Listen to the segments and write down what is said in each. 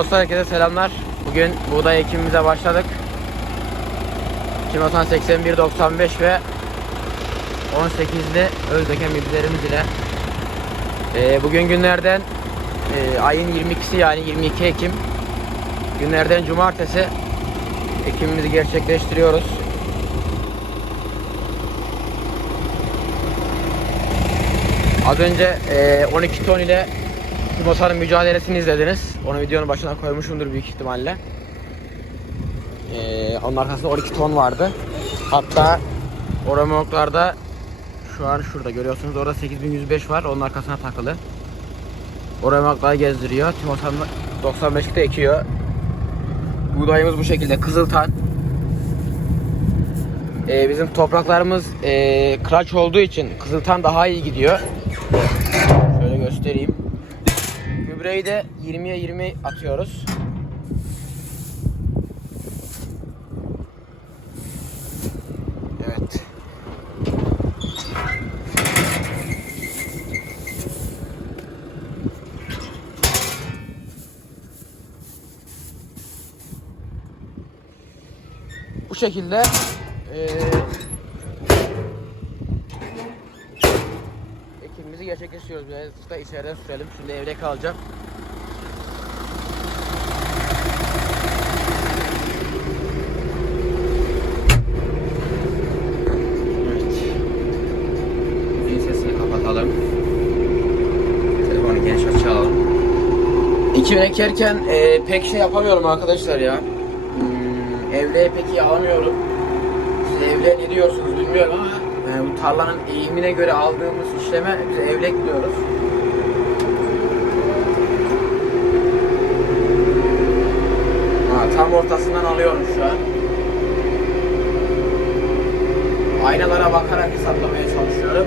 Dostlar herkese selamlar. Bugün buğday ekimimize başladık. Kimosan 8195 ve 18'li Özdeken bilgilerimiz ile Ee, bugün günlerden e, ayın 22'si yani 22 Ekim günlerden cumartesi ekimimizi gerçekleştiriyoruz. Az önce e, 12 ton ile Timosa'nın mücadelesini izlediniz. Onu videonun başına koymuşumdur büyük ihtimalle. Ee, onun arkasında 12 ton vardı. Hatta o remorklarda şu an şurada görüyorsunuz orada 8105 var. Onun arkasına takılı. O remorkları gezdiriyor. Timosan 95'te ekiyor. Buğdayımız bu şekilde kızıltan. Ee, bizim topraklarımız ee, kıraç olduğu için kızıltan daha iyi gidiyor. Şöyle göstereyim. Gübreyi de 20'ye 20 atıyoruz. Evet. Bu şekilde eee ekimimizi gerçekleştiriyoruz. Biraz da içeriden sürelim. Şimdi evde kalacağım. Ekim ekerken e, pek şey yapamıyorum arkadaşlar ya. Hmm, evleye pek iyi alamıyorum. Siz evle ne diyorsunuz bilmiyorum ama yani bu tarlanın eğimine göre aldığımız işleme biz evlek diyoruz. Ha, tam ortasından alıyorum şu an. Aynalara bakarak hesaplamaya çalışıyorum.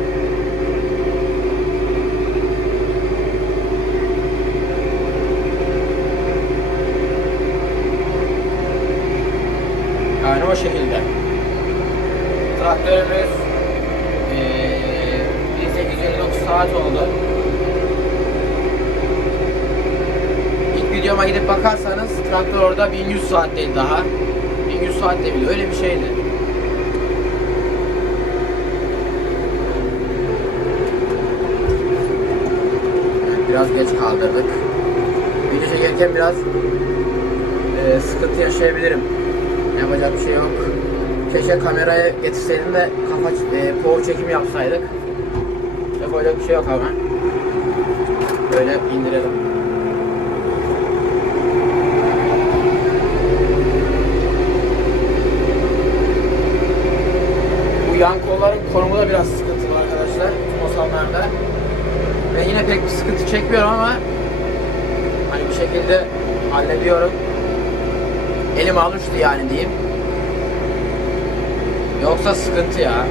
Yani o şekilde. Traktörümüz saat oldu. İlk videoma gidip bakarsanız traktör orada 1100 saat değil daha. 1100 saat de bile öyle bir şeydi. Biraz geç kaldırdık. Video çekerken biraz eee, sıkıntı yaşayabilirim. Yapacak bir şey yok. Keşke kamerayı getirseydim de kafa e, çekim yapsaydık. Yapacak bir şey yok ama. Böyle indirelim. Bu yan kolların konumu da biraz sıkıntılı arkadaşlar. Mosallarda. Ben yine pek bir sıkıntı çekmiyorum ama hani bir şekilde hallediyorum. Elim alıştı yani diyeyim. Yoksa sıkıntı ya.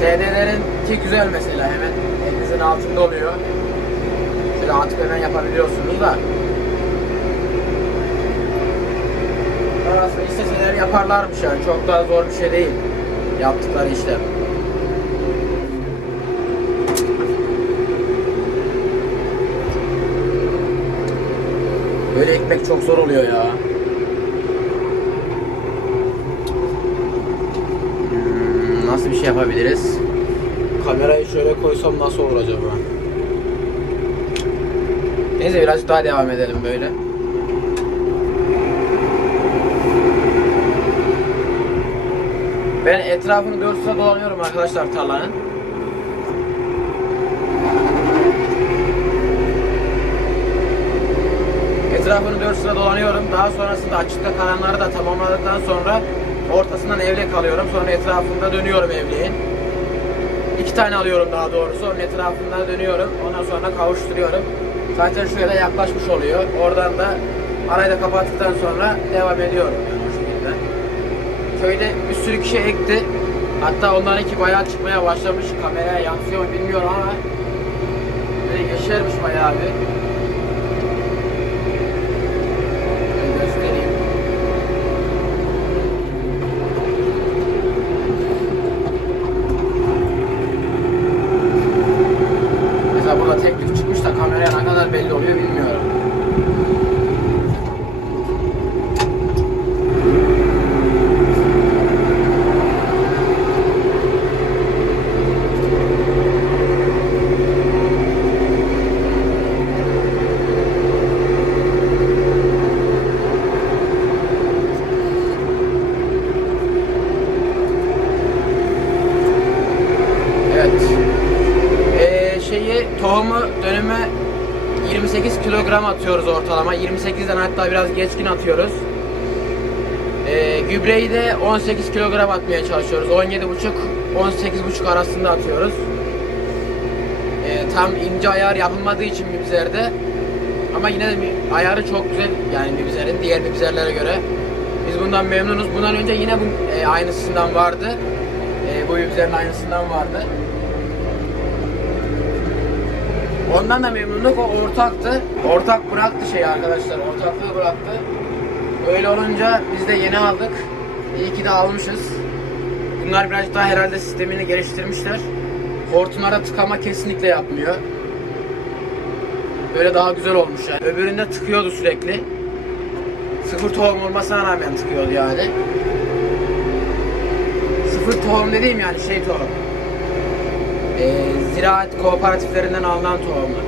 TD'lerin ki güzel mesela hemen elinizin altında oluyor. Şöyle atıp hemen yapabiliyorsunuz da. Aslında isteseler yaparlarmış yani. Çok daha zor bir şey değil. Yaptıkları işlem. Böyle ekmek çok zor oluyor ya. Hmm, nasıl bir şey yapabiliriz? Kamerayı şöyle koysam nasıl olur acaba? Neyse birazcık daha devam edelim böyle. Ben etrafını 4 sıra dolanıyorum arkadaşlar tarlanın. Etrafını 4 sıra dolanıyorum. Daha sonrasında açıkta kalanları da tamamladıktan sonra ortasından evle kalıyorum. Sonra etrafında dönüyorum evliğin. İki tane alıyorum daha doğrusu. Onun etrafında dönüyorum. Ondan sonra kavuşturuyorum. Zaten şuraya da yaklaşmış oluyor. Oradan da arayı da kapattıktan sonra devam ediyorum yani şekilde. Köyde bir sürü kişi ekti. Hatta onlarınki bayağı çıkmaya başlamış. Kameraya yansıyor mu bilmiyorum ama yeşermiş bayağı bir. Şöyle göstereyim. Mesela burada tek tük çıkmış da kameraya ne kadar belli oluyor bilmiyorum. gübreyi tohumu dönüme 28 kilogram atıyoruz ortalama. 28'den hatta biraz geçkin atıyoruz. Ee, gübreyi de 18 kilogram atmaya çalışıyoruz. 17,5 18,5 arasında atıyoruz. Ee, tam ince ayar yapılmadığı için mibzerde ama yine de ayarı çok güzel yani mibzerin diğer mibzerlere göre. Biz bundan memnunuz. Bundan önce yine bu e, aynısından vardı. E, bu mibzerin aynısından vardı. Ondan da memnunduk. O ortaktı. Ortak bıraktı şey arkadaşlar. Ortaklığı bıraktı. Öyle olunca biz de yeni aldık. İyi ki de almışız. Bunlar birazcık daha herhalde sistemini geliştirmişler. Hortumlara tıkama kesinlikle yapmıyor. Böyle daha güzel olmuş yani. Öbüründe tıkıyordu sürekli. Sıfır tohum olmasına rağmen tıkıyordu yani. Sıfır tohum dediğim yani şey tohum. Ee, ziraat kooperatiflerinden alınan tohumlar.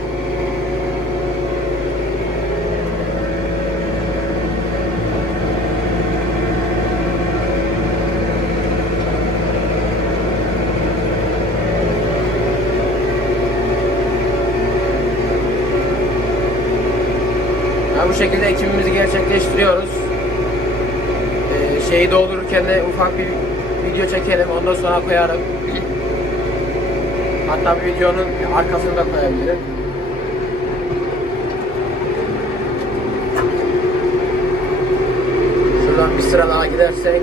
Ha, bu şekilde ekimimizi gerçekleştiriyoruz. Ee, şeyi doldururken de ufak bir video çekelim. Ondan sonra koyarım. Hatta videonun arkasını da koyabilirim. Şuradan bir sıra daha gidersek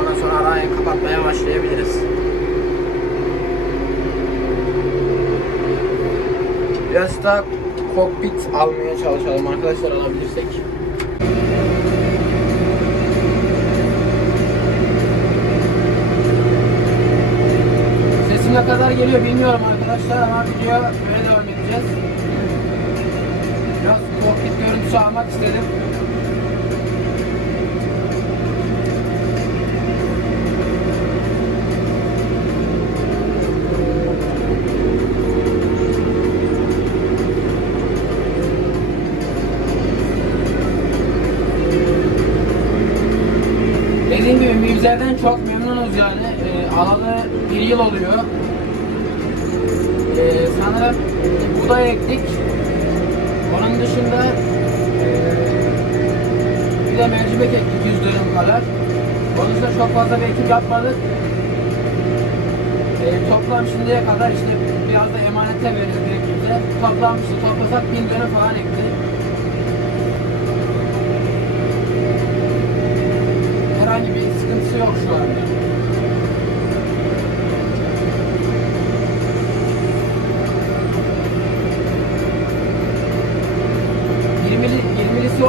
ondan sonra arayı kapatmaya başlayabiliriz. Biraz da kokpit almaya çalışalım arkadaşlar alabilirsek. Ne kadar geliyor bilmiyorum arkadaşlar ama video böyle devam edeceğiz. Biraz kokpit görüntüsü almak istedim. Mercimek ektik 100 dönüm kadar. Onun dışında çok fazla bir ekim yapmadık. Ee, toplam şimdiye kadar işte biraz da emanete verildi bize. Toplam işte toplasak 1000 dönüm falan ektik. herhangi bir sıkıntısı yok şu anda.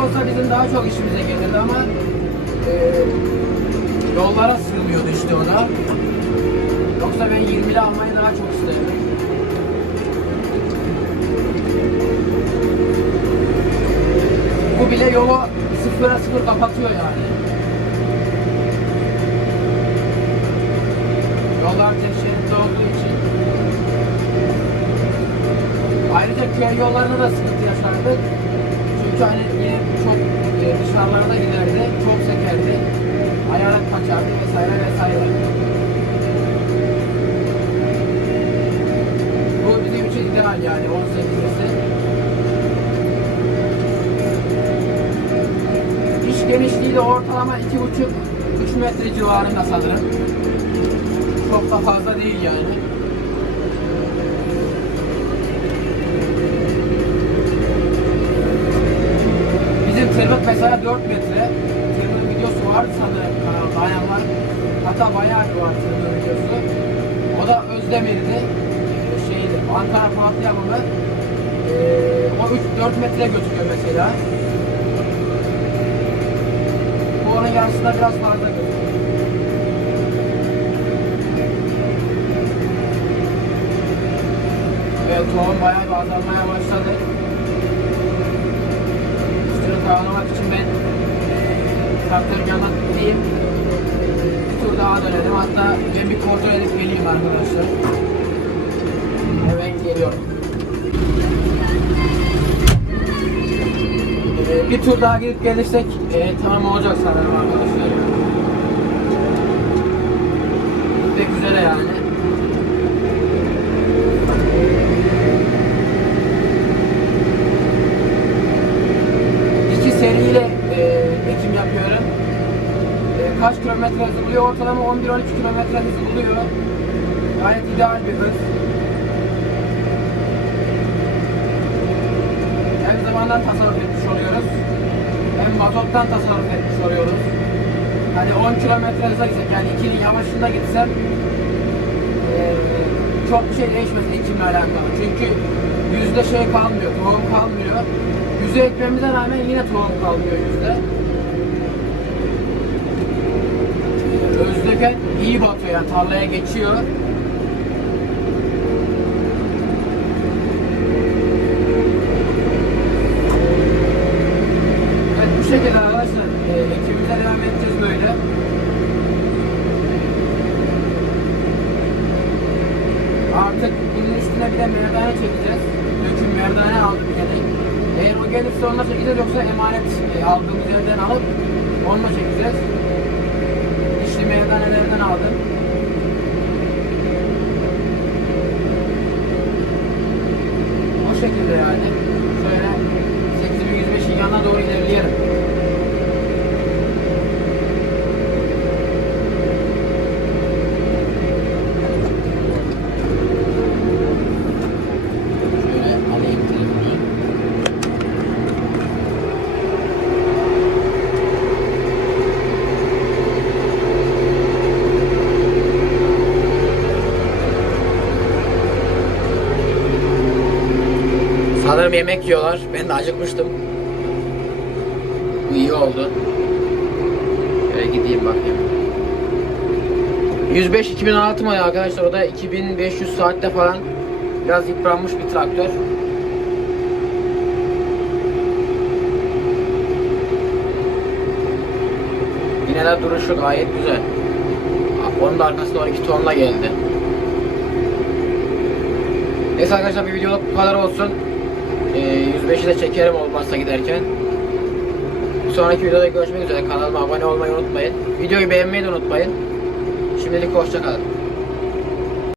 Olsa bizim daha çok işimize gelirdi ama e, yollara sığmıyordu işte ona. Yoksa ben 20'li almayı daha çok isterim. Bu bile yolu sıfıra sıfır kapatıyor yani. Yollar tek olduğu için. Ayrıca köy yollarında da sıkıntı yaşardık. Yine çok e, dışarılarda giderdi, çok sekerdi. Ayarak kaçardı vesaire vesaire. Bu bizim için ideal yani 18'lisi. İş genişliği de ortalama 2,5-3 metre civarında sanırım. Çok da fazla değil yani. Bizim tırmık mesela 4 metre. Tırmığın videosu var sanırım kanalda. Aynen. Hatta bayağı bir var tırmığın videosu. O da Özdemir'di. Ee, şeydi, Ankara Polat yapımı. Ee, o 3-4 metre götürüyor mesela. Bu onun yarısında biraz fazla götürüyor. Evet, tohum bayağı bir azalmaya başladı. Tamamlamak için ben traktörün yanına gideyim. Bir tur daha dönelim. Hatta ben bir kontrol edip geleyim arkadaşlar. Hemen geliyorum. Ee, bir tur daha gidip gelirsek e, tamam olacak sanırım arkadaşlar. Gitmek üzere yani. Kilometre hızı buluyor. Ortalama 11-12 kilometre hızı buluyor. Gayet ideal bir hız. Hem zamandan tasarruf etmiş oluyoruz. Hem mazottan tasarruf etmiş oluyoruz. Hani 10 kilometre hıza gitsek yani 2'nin yavaşında gitsem çok bir şey değişmez ekimle alakalı. Çünkü yüzde şey kalmıyor, tohum kalmıyor. Yüze ekmemize rağmen yine tohum kalmıyor yüzde. Özdöken iyi batıyor yani tarlaya geçiyor. 好的。Sanırım yemek yiyorlar. Ben de acıkmıştım. İyi oldu. Şöyle gideyim bakayım. 105 2016 model arkadaşlar. O da 2500 saatte falan biraz yıpranmış bir traktör. Yine de duruşu gayet güzel. Onun da arkasında 12 tonla geldi. Neyse arkadaşlar bir videoluk bu kadar olsun. Ee, 105'i de çekerim olmazsa giderken. Sonraki videoda görüşmek üzere. Kanalıma abone olmayı unutmayın. Videoyu beğenmeyi de unutmayın. Şimdilik hoşçakalın.